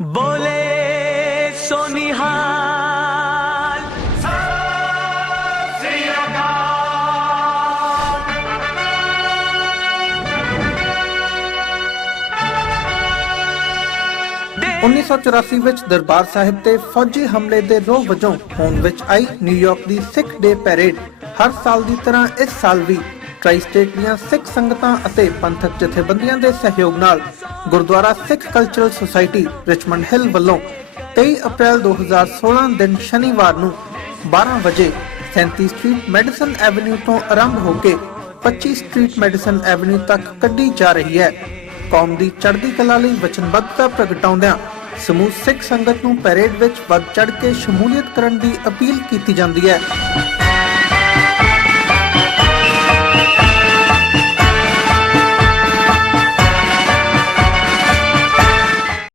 बोले सोनिहाल 1984 ਵਿੱਚ ਦਰਬਾਰ ਸਾਹਿਬ ਤੇ ਫੌਜੀ ਹਮਲੇ ਦੇ ਰੋਹ ਵਜੋਂ ਹੋਂਦ ਵਿੱਚ ਆਈ ਨਿਊਯਾਰਕ ਦੀ ਸਿੱਖ ਡੇ ਪੈਰੇਡ ਹਰ ਸਾਲ ਦੀ ਤਰ੍ਹਾਂ ਇਸ ਸਾਲ ਵੀ ਟ੍ਰਾਈ ਸਟੇਟ ਦੀਆਂ ਸਿੱਖ ਸੰਗਤਾਂ ਅਤੇ ਪੰਥਕ ਜਥੇਬੰਦੀਆਂ ਦੇ ਸਹਿਯੋਗ ਨਾਲ ਗੁਰਦੁਆਰਾ ਸਿੱਖ ਕਲਚਰਲ ਸੁਸਾਇਟੀ ਰਿਚਮੰਡ ਹਿੱਲ ਵੱਲੋਂ 23 ਅਪ੍ਰੈਲ 2016 ਦਿਨ ਸ਼ਨੀਵਾਰ ਨੂੰ 12 ਵਜੇ 37 ਸਟਰੀਟ ਮੈਡੀਸਨ ਐਵਨਿਊ ਤੋਂ ਆਰੰਭ ਹੋ ਕੇ 25 ਸਟਰੀਟ ਮੈਡੀਸਨ ਐਵਨਿਊ ਤੱਕ ਕੱਢੀ ਜਾ ਰਹੀ ਹੈ। ਕੌਮ ਦੀ ਚੜ੍ਹਦੀ ਕਲਾ ਲਈ ਵਚਨਬੱਧਤਾ ਪ੍ਰਗਟਾਉਂਦਿਆਂ ਸਮੂਹ ਸਿੱਖ ਸੰਗਤ ਨੂੰ ਪੈਰੇਡ ਵਿੱਚ ਵੱਧ ਚੜ੍ਹ ਕੇ ਸ਼ਮੂਲੀਅਤ ਕਰਨ ਦੀ ਅਪੀਲ ਕੀਤੀ ਜਾਂਦੀ ਹੈ।